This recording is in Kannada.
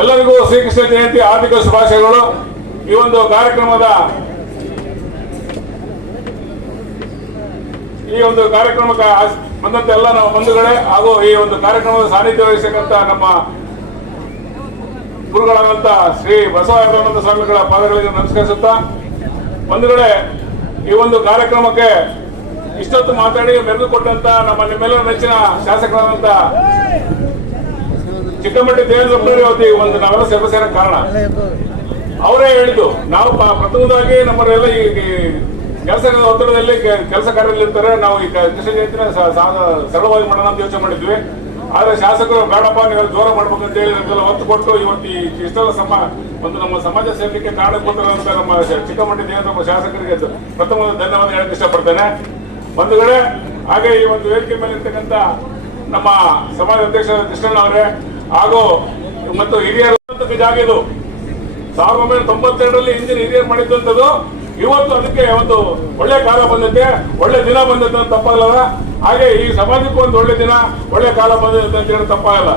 ಎಲ್ಲರಿಗೂ ಶ್ರೀಕೃಷ್ಣ ಜಯಂತಿ ಹಾರ್ದಿಕ ಶುಭಾಶಯಗಳು. ಈ ಒಂದು ಕಾರ್ಯಕ್ರಮಕ್ಕೆ ಬಂದಂತ ಎಲ್ಲ ನಮ್ಮ ಬಂಧುಗಳೇ ಹಾಗೂ ಈ ಒಂದು ಕಾರ್ಯಕ್ರಮದ ಸಾನ್ನಿಧ್ಯ ವಹಿಸತಕ್ಕಂತ ನಮ್ಮ ಗುರುಗಳಾದಂತ ಶ್ರೀ ಬಸವರಾಜಾನಂದ ಸ್ವಾಮಿಗಳ ಪಾದಗಳಿಗೆ ನಮಸ್ಕರಿಸುತ್ತಾ, ಬಂಧುಗಳೇ, ಈ ಒಂದು ಕಾರ್ಯಕ್ರಮಕ್ಕೆ ಇಷ್ಟೊತ್ತು ಮಾತಾಡಿ ಮೆರೆದು ಕೊಟ್ಟಂತ ನಿಮ್ಮೆಲ್ಲರ ನೆಚ್ಚಿನ ಶಾಸಕರಾದಂತ ಚಿಕ್ಕಮಟ್ಟಿ ದೇವೇಂದ್ರಪ್ಪನವರೇ ಅವತ್ತು ಒಂದು ನಾವೆಲ್ಲ ಸಭೆ ಕಾರಣ. ಅವರೇ ಹೇಳಿದ್ದು, ನಾವು ಪ್ರಥಮವಾಗಿ ನಮ್ಮವರೆಲ್ಲ ಈ ಕೆಲಸದ ಒತ್ತಡದಲ್ಲಿ ಕೆಲಸ ಕಾರ್ಯದಲ್ಲಿರ್ತಾರೆ, ನಾವು ಈ ಕೃಷ್ಣ ಜಯಂತಿನ ಸರಳವಾಗಿ ಮಾಡೋಣ ಅಂತ ಯೋಚನೆ ಮಾಡಿದ್ವಿ. ಆದ್ರೆ ಶಾಸಕರು ಬೇಡಪ್ಪ, ನೀವು ಜೋರ ಮಾಡ್ಬೇಕಂತ ಹೇಳಿ ನಮ್ಗೆಲ್ಲ ಒತ್ತು ಕೊಟ್ಟು ಇವತ್ತು ಇಷ್ಟೆಲ್ಲ ನಮ್ಮ ಸಮಾಜ ಸೇರ್ಲಿಕ್ಕೆ ಕಾರಣಕ್ಕೋಸ್ಕರ ನಮ್ಮ ಚಿಕ್ಕಮಟ್ಟಿ ದೇವೇಂದ್ರಪ್ಪ ಶಾಸಕರಿಗೆ ಪ್ರಥಮ ಧನ್ಯವಾದ ಹೇಳಕ್ ಇಷ್ಟಪಡ್ತೇನೆ. ಬಂಧುಗಳೇ, ಹಾಗೆ ಈ ಒಂದು ವೇದಿಕೆ ಮೇಲೆ ಇರ್ತಕ್ಕಂಥ ನಮ್ಮ ಸಮಾಜ ಅಧ್ಯಕ್ಷ ಕೃಷ್ಣಣ್ಣ ಅವರೇ ಹಾಗೂ ಮತ್ತು ಹಿರಿಯರು ಜಾಗ ಇದು 1992ರಲ್ಲಿ ಹಿಂದಿನ ಹಿರಿಯರು ಮಾಡಿದ್ದಂಥದ್ದು. ಇವತ್ತು ಅದಕ್ಕೆ ಒಂದು ಒಳ್ಳೆ ಕಾಲ ಬಂದೈತೆ, ಒಳ್ಳೆ ದಿನ ಬಂದೈತೆ ಅಂತ ತಪ್ಪಾಗಲ್ಲ. ಹಾಗೆ ಈ ಸಮಾಜಕ್ಕೂ ಒಂದು ಒಳ್ಳೆ ದಿನ, ಒಳ್ಳೆ ಕಾಲ ಬಂದೈತೆ ಅಂತ ಹೇಳಿ ತಪ್ಪಾಗಲ್ಲ.